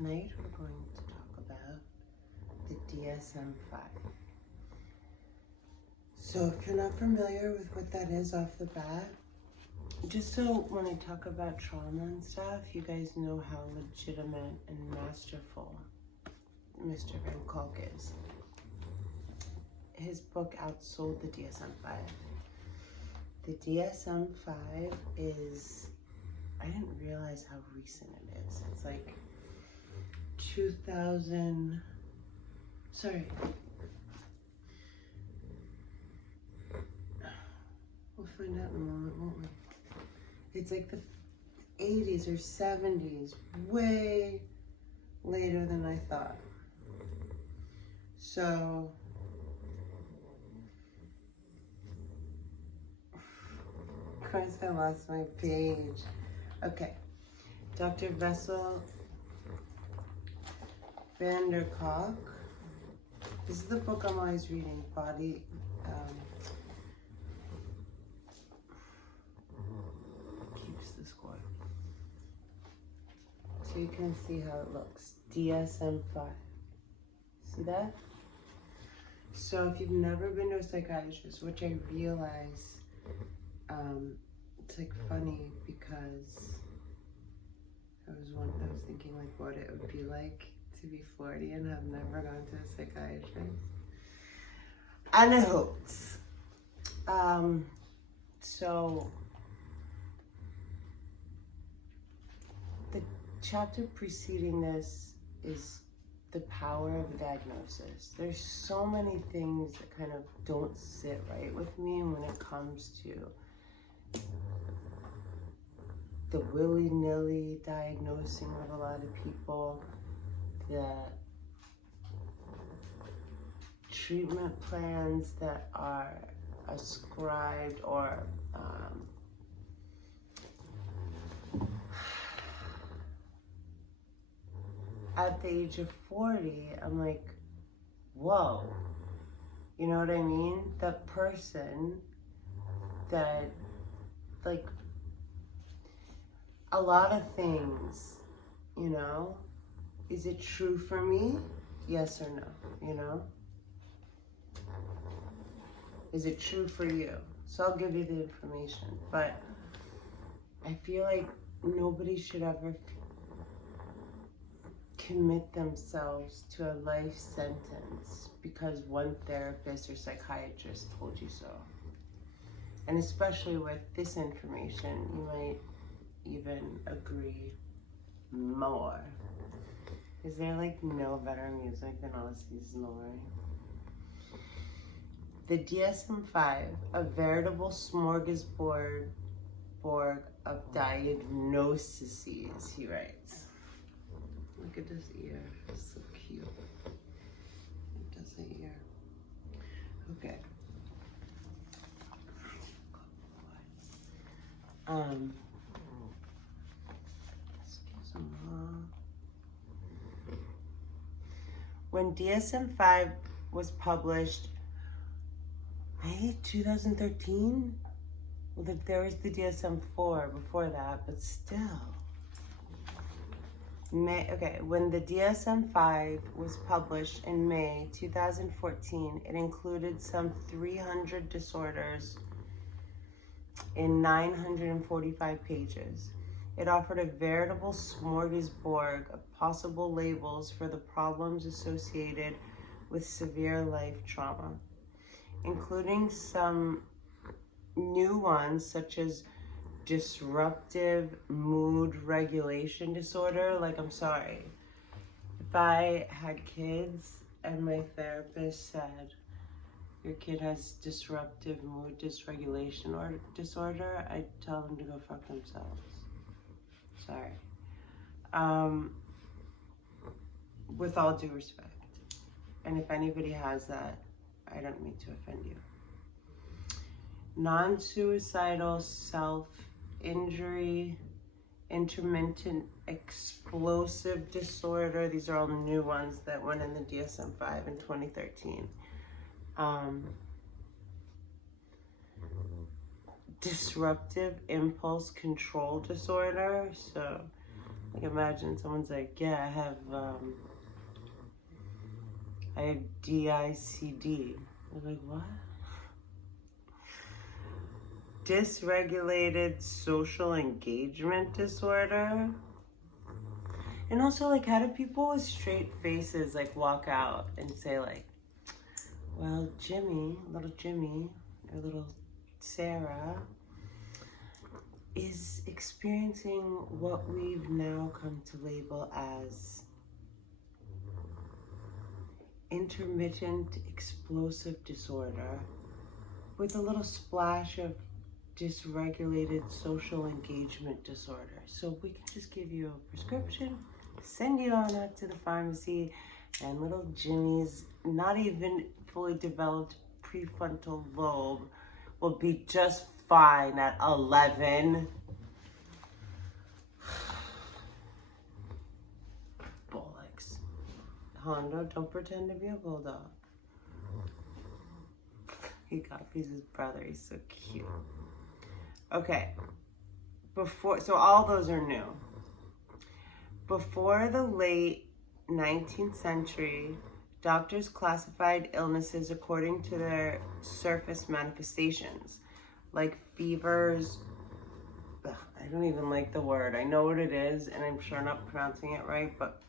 Tonight we're going to talk about the DSM V. So if you're not familiar with what that is off the bat, just so when I talk about trauma and stuff, you guys know how legitimate and masterful Mr. Van Kalk is. His book outsold the DSM V. The DSM V is, I didn't realize how recent it is. It's like 2000, sorry. We'll find out in a moment, won't we? It's like the 80s or 70s, way later than I thought. So, of course I lost my page. Okay, Dr. Vessel van der Kolk. This is the book I'm always reading, Body, keeps the score. So you can see how it looks, DSM V. See that? So if you've never been to a psychiatrist, which I realize, it's like funny because I was thinking like what it would be like to be 40 and have never gone to a psychiatrist. And I hoped. So the chapter preceding this is the power of diagnosis. There's so many things that kind of don't sit right with me when it comes to the willy-nilly diagnosing of a lot of people, the treatment plans that are ascribed or at the age of 40, I'm like, whoa, you know what I mean? That person that, like, a lot of things, you know, is it true for me? Yes or no, you know? Is it true for you? So I'll give you the information, but I feel like nobody should ever commit themselves to a life sentence because one therapist or psychiatrist told you so. And especially with this information, you might even agree more. Is there like no better music than Ozzy Snoring? The DSM-5, a veritable smorgasbord of diagnoses, he writes. Look at his ear, it's so cute. It does the ear. Okay. When DSM-5 was published, May 2013? Well, there was the DSM-4 before that, but still. When the DSM-5 was published in May 2014, it included some 300 disorders in 945 pages. It offered a veritable smorgasbord of possible labels for the problems associated with severe life trauma, including some new ones such as disruptive mood regulation disorder. Like, I'm sorry, if I had kids and my therapist said, your kid has disruptive mood dysregulation or disorder, I'd tell them to go fuck themselves. Sorry. With all due respect. And if anybody has that, I don't mean to offend you. Non-suicidal self-injury, intermittent explosive disorder. These are all new ones that went in the DSM-5 in 2013. Disruptive impulse control disorder. So Like imagine someone's like, yeah, I have DICD. They're like, what? Dysregulated social engagement disorder. And also, like, how do people with straight faces like walk out and say like, well, Jimmy, or little Sarah is experiencing what we've now come to label as intermittent explosive disorder with a little splash of dysregulated social engagement disorder. So we can just give you a prescription, send you on out to the pharmacy, and little Jimmy's not even fully developed prefrontal lobe will be just fine at 11. Bollocks. Hondo, don't pretend to be a bulldog. He copies his brother, he's so cute. Okay, so all those are new. Before the late 19th century, doctors classified illnesses according to their surface manifestations, like fevers. Ugh, I don't even like the word. I know what it is, and I'm sure I'm not pronouncing it right, but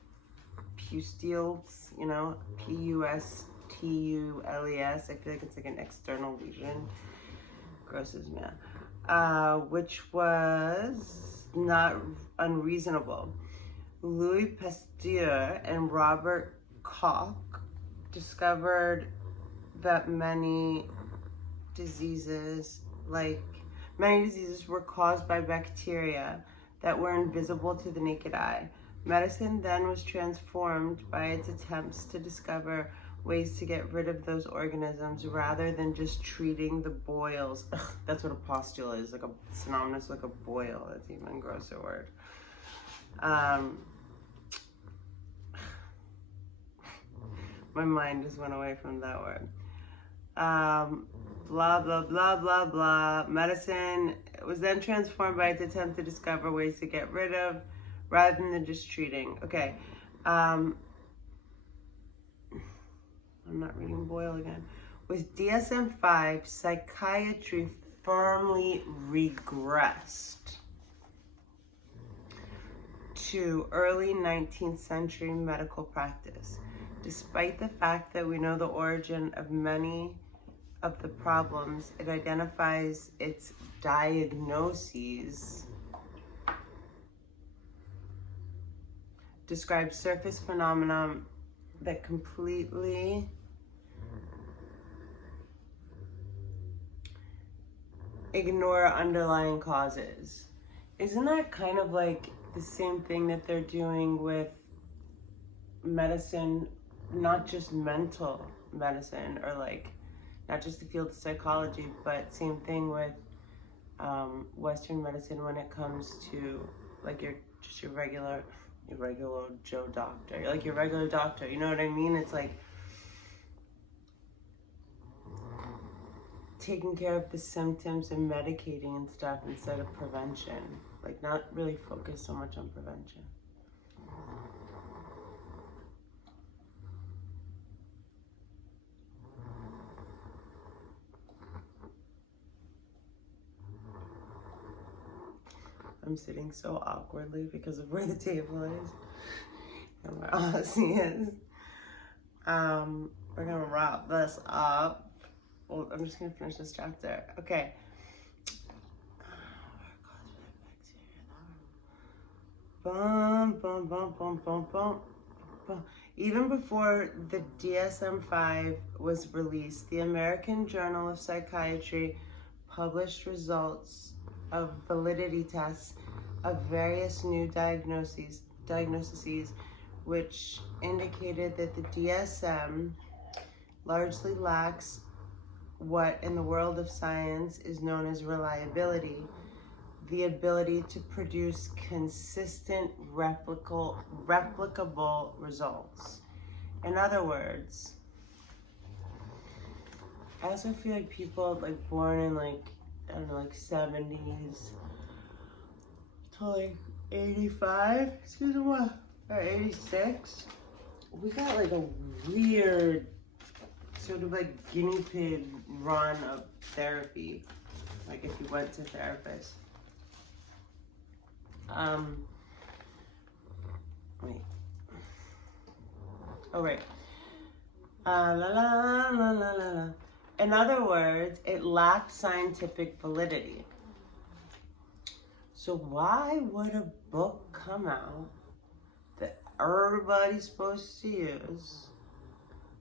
pustules, you know, Pustules. I feel like it's like an external lesion. Grosses me out. Which was not unreasonable. Louis Pasteur and Robert Koch discovered that many diseases were caused by bacteria that were invisible to the naked eye. Medicine then was transformed by its attempts to discover ways to get rid of those organisms rather than just treating the boils. Ugh, that's what a pustule is, like a synonymous like a boil. That's even a grosser word. My mind just went away from that word. Blah, blah, blah, blah, blah. Medicine was then transformed by its attempt to discover ways to get rid of rather than just treating. Okay. I'm not reading Boyle again. With DSM V, psychiatry firmly regressed to early 19th century medical practice. Despite the fact that we know the origin of many of the problems, it identifies its diagnoses, describes surface phenomena that completely ignore underlying causes. Isn't that kind of like the same thing that they're doing with medicine, not just mental medicine, or like not just the field of psychology, but same thing with Western medicine when it comes to like your regular Joe doctor, like your regular doctor, you know what I mean? It's like taking care of the symptoms and medicating and stuff instead of prevention, like not really focus so much on prevention. I'm sitting so awkwardly because of where the table is and where Aussie is. We're gonna wrap this up. Well, I'm just gonna finish this chapter. Okay. Bum, bum, bum, bum, bum, bum, bum. Even before the DSM-5 was released, the American Journal of Psychiatry published results of validity tests of various new diagnoses, which indicated that the DSM largely lacks what in the world of science is known as reliability, the ability to produce consistent, replicable results. In other words, I also feel like people like born in like, I don't know, like 70s to like 85, excuse me, or 86. We got like a weird sort of like guinea pig run of therapy, like if you went to therapists. Wait. Oh, right. La la la la la la. In other words, it lacked scientific validity. So why would a book come out that everybody's supposed to use,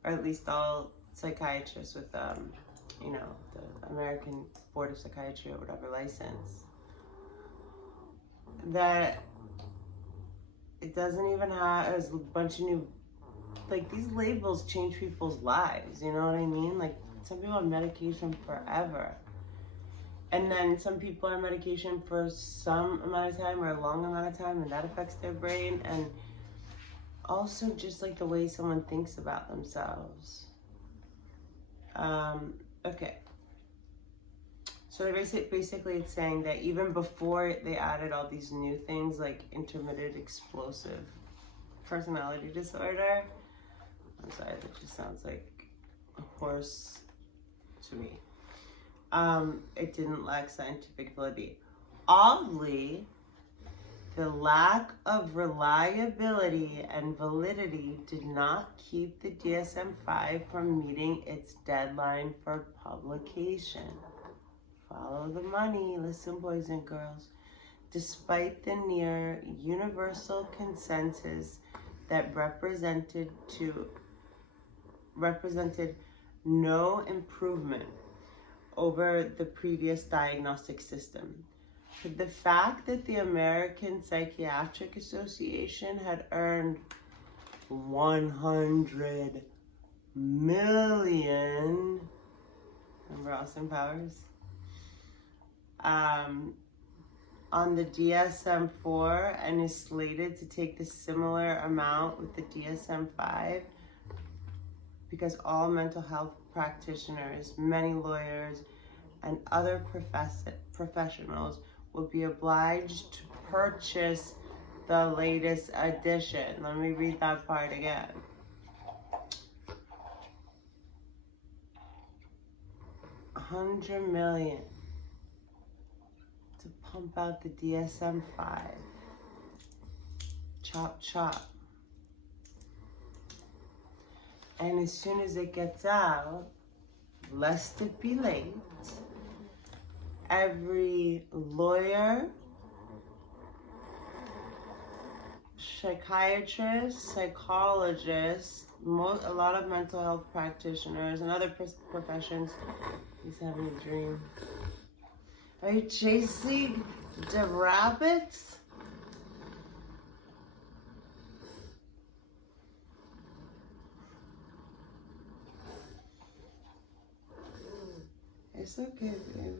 or at least all psychiatrists with, you know, the American Board of Psychiatry or whatever license, that it doesn't even have, there's a bunch of new, like, these labels change people's lives, you know what I mean? Like, some people on medication forever. And then some people are on medication for some amount of time or a long amount of time, and that affects their brain. And also just like the way someone thinks about themselves. Okay. So basically it's saying that even before they added all these new things like intermittent explosive personality disorder, I'm sorry, that just sounds like a horse to me. It didn't lack scientific validity. Oddly, the lack of reliability and validity did not keep the DSM-5 from meeting its deadline for publication. Follow the money, listen, boys and girls. Despite the near universal consensus that represented no improvement over the previous diagnostic system. The fact that the American Psychiatric Association had earned 100 million, remember Austin Powers? On the DSM-4 and is slated to take the similar amount with the DSM-5 because all mental health practitioners, many lawyers, and other professionals will be obliged to purchase the latest edition. Let me read that part again. $100 million to pump out the DSM-5. Chop, chop. And as soon as it gets out, lest it be late, every lawyer, psychiatrist, psychologist, a lot of mental health practitioners and other professions. He's having a dream. Are you chasing the rabbits? It's okay, baby.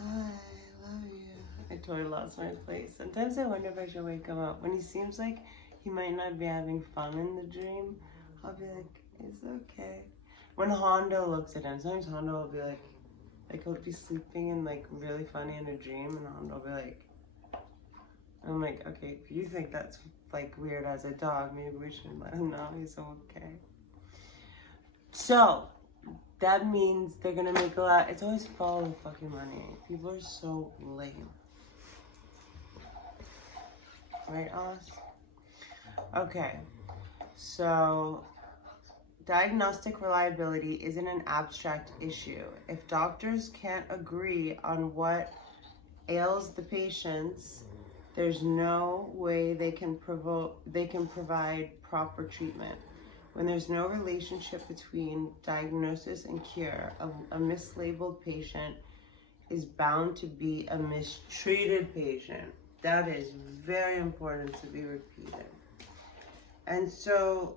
Hi, I love you. I totally lost my place. Sometimes I wonder if I should wake him up. When he seems like he might not be having fun in the dream, I'll be like, it's okay. When Hondo looks at him, sometimes Hondo will be like he'll be sleeping and like really funny in a dream, and Hondo will be like, I'm like, okay, if you think that's like weird as a dog, maybe we should let him know he's okay. So, that means they're gonna make a lot. It's always follow the fucking money. People are so lame. Right, Oz? Okay. So, diagnostic reliability isn't an abstract issue. If doctors can't agree on what ails the patients, there's no way they can provide proper treatment. When there's no relationship between diagnosis and cure, a mislabeled patient is bound to be a mistreated patient. That is very important to be repeated. And so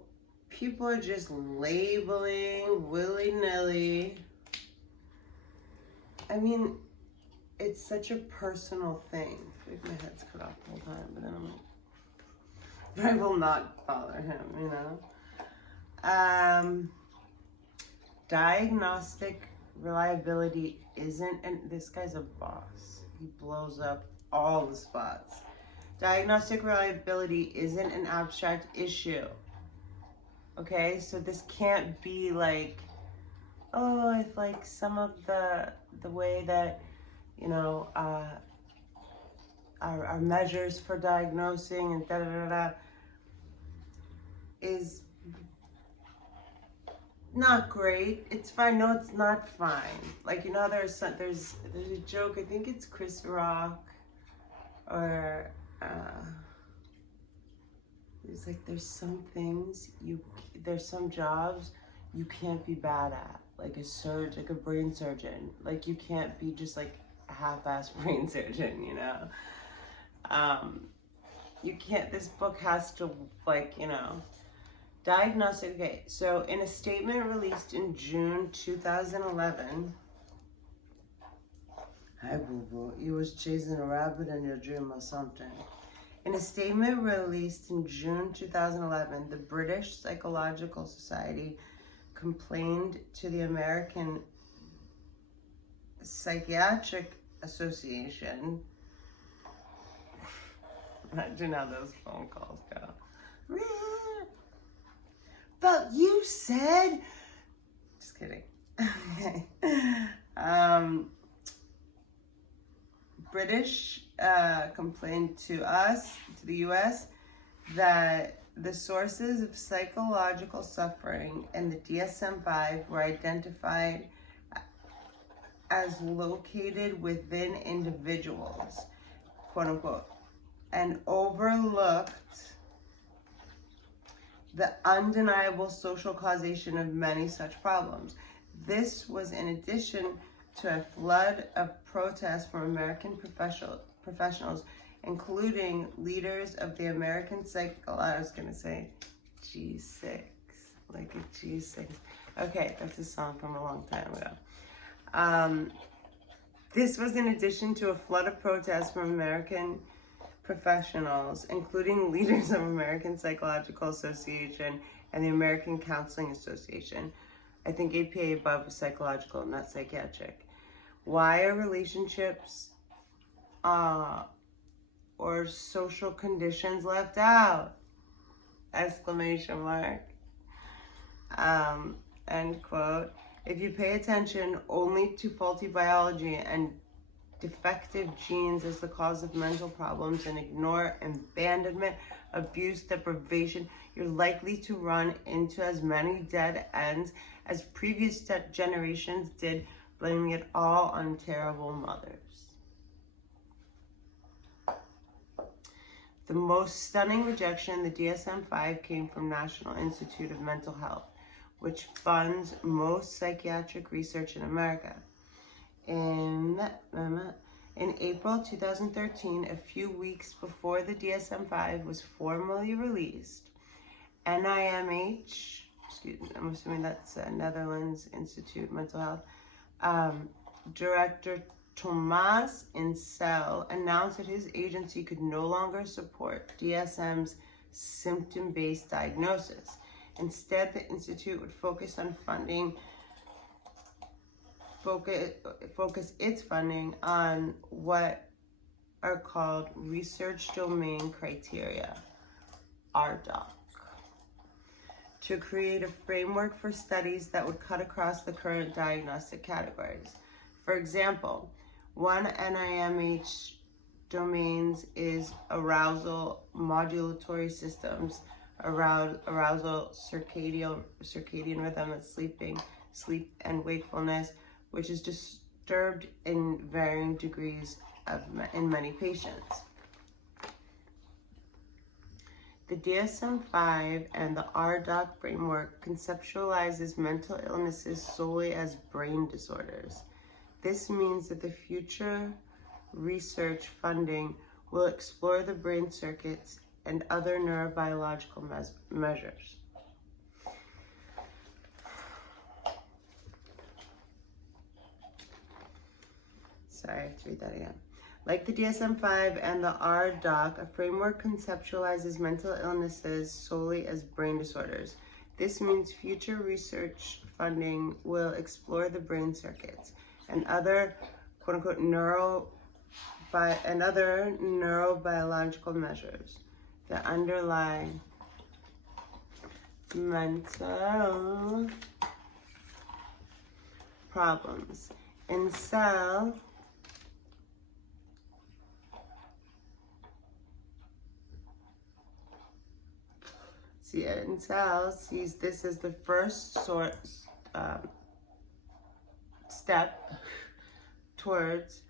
people are just labeling willy-nilly. I mean, it's such a personal thing. I think my head's cut off the whole time, but then I'm like, but I will not bother him, you know? Diagnostic reliability isn't, and this guy's a boss. He blows up all the spots. Diagnostic reliability isn't an abstract issue. Okay, so this can't be like, oh, if like some of the way that, you know, our measures for diagnosing and da da da da is not great. It's fine. No, it's not fine. Like, you know, there's a joke. I think it's Chris Rock, or it's like there's some things there's some jobs you can't be bad at, like a brain surgeon. Like, you can't be just like a half-ass brain surgeon, you know. You can't. This book has to, like, you know. Diagnostic. Okay, so in a statement released in June 2011, hi boo boo, you was chasing a rabbit in your dream or something. In a statement released in June 2011, the British Psychological Society complained to the American Psychiatric Association. Imagine how those phone calls go. But you said, just kidding. Okay. British complained to us, to the US, that the sources of psychological suffering in the DSM V were identified as located within individuals, quote unquote, and overlooked the undeniable social causation of many such problems. This was in addition to a flood of protests from American professionals, including leaders of the American I was gonna say G6, like a G6. Okay, that's a song from a long time ago. This was in addition to a flood of protests from American professionals, including leaders of American Psychological Association and the American Counseling Association. I think APA above was psychological, not psychiatric. Why are relationships or social conditions left out? Exclamation mark. End quote. If you pay attention only to faulty biology and defective genes as the cause of mental problems and ignore abandonment, abuse, deprivation, you're likely to run into as many dead ends as previous generations did, blaming it all on terrible mothers. The most stunning rejection in the DSM-5 came from National Institute of Mental Health, which funds most psychiatric research in America. In April 2013, a few weeks before the DSM-5 was formally released, NIMH, I'm assuming that's Netherlands Institute of Mental Health, Director Thomas Insel announced that his agency could no longer support DSM's symptom-based diagnosis. Instead, the Institute would focus its funding on what are called research domain criteria, RDoC, to create a framework for studies that would cut across the current diagnostic categories. For example, one NIMH domains is arousal modulatory systems, arousal circadian rhythm, and sleep and wakefulness, which is disturbed in varying degrees in many patients. The DSM-5 and the RDoC framework conceptualizes mental illnesses solely as brain disorders. This means that the future research funding will explore the brain circuits and other neurobiological measures. Sorry, I have to read that again. Like the DSM-5 and the RDoC, a framework conceptualizes mental illnesses solely as brain disorders. This means future research funding will explore the brain circuits and other quote-unquote neurobiological and other neurobiological measures that underlie mental problems. In cells, sees this as the first step towards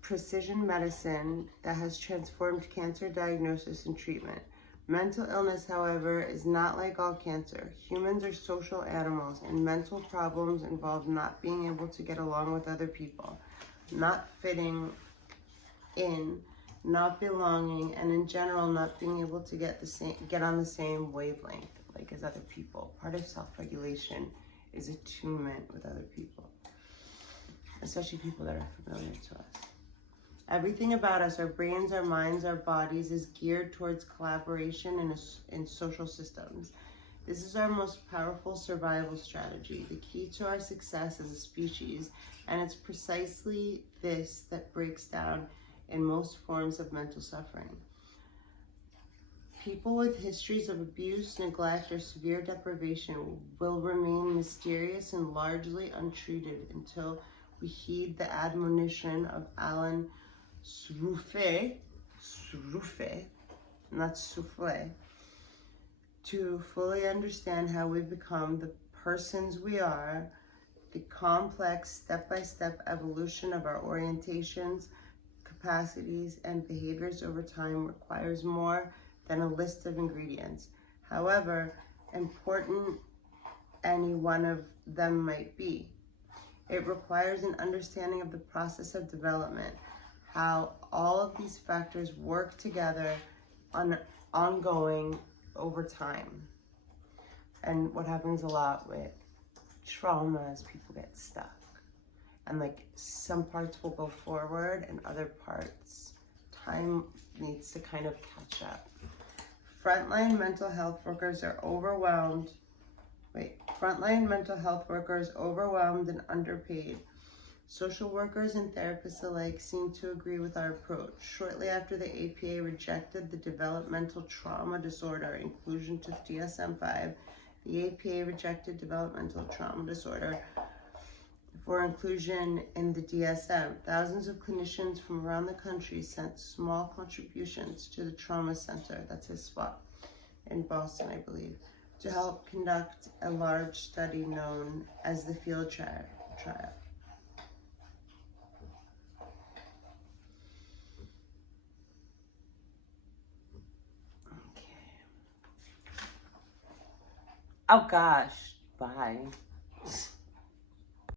precision medicine that has transformed cancer diagnosis and treatment. Mental illness, however, is not like all cancer. Humans are social animals, and mental problems involve not being able to get along with other people, not fitting in, not belonging, and in general not being able to get on the same wavelength like as other people. Part of self-regulation is attunement with other people, especially people that are familiar to us. Everything about us, our brains, our minds, our bodies, is geared towards collaboration in social systems. This is our most powerful survival strategy, the key to our success as a species, and it's precisely this that breaks down in most forms of mental suffering. People with histories of abuse, neglect, or severe deprivation will remain mysterious and largely untreated until we heed the admonition of Alan Sroufe, not souffle, to fully understand how we become the persons we are. The complex step-by-step evolution of our orientations, capacities, and behaviors over time requires more than a list of ingredients, however important any one of them might be. It requires an understanding of the process of development, how all of these factors work together ongoing over time. And what happens a lot with trauma is people get stuck. And like some parts will go forward and other parts, time needs to kind of catch up. Frontline mental health workers are overwhelmed. Frontline mental health workers overwhelmed and underpaid. Social workers and therapists alike seem to agree with our approach. Shortly after the APA rejected the developmental trauma disorder inclusion to DSM V, the APA rejected developmental trauma disorder for inclusion in the DSM. Thousands of clinicians from around the country sent small contributions to the trauma center, that's his spot, in Boston, I believe, to help conduct a large study known as the field trial. Okay. Oh gosh, bye.